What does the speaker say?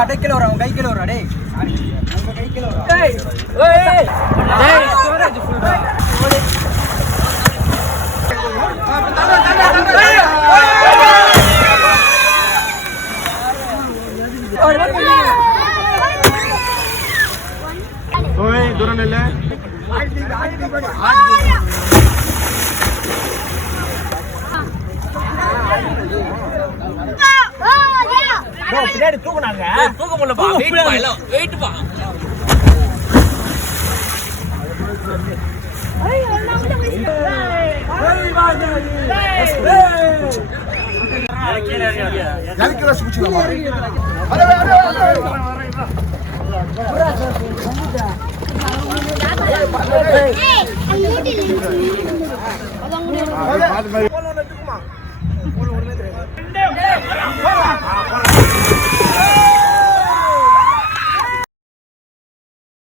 அடைக்கல வர கை கீழ வர டேய் நம்ம கை கீழ வர டேய் டேய் ஸ்டோரேஜ் ஃபுல் டா ஓய் தூரம் இல்ல bro பின்னாடி தூக்குனாங்க தூக்க முடியல பா வெயிட் பா இல்ல வெயிட் பா ஏய் எல்லாம் வந்து ஏய் வாங்க யாருக்கு ரஸ் புடிச்சலாமா அரே அரே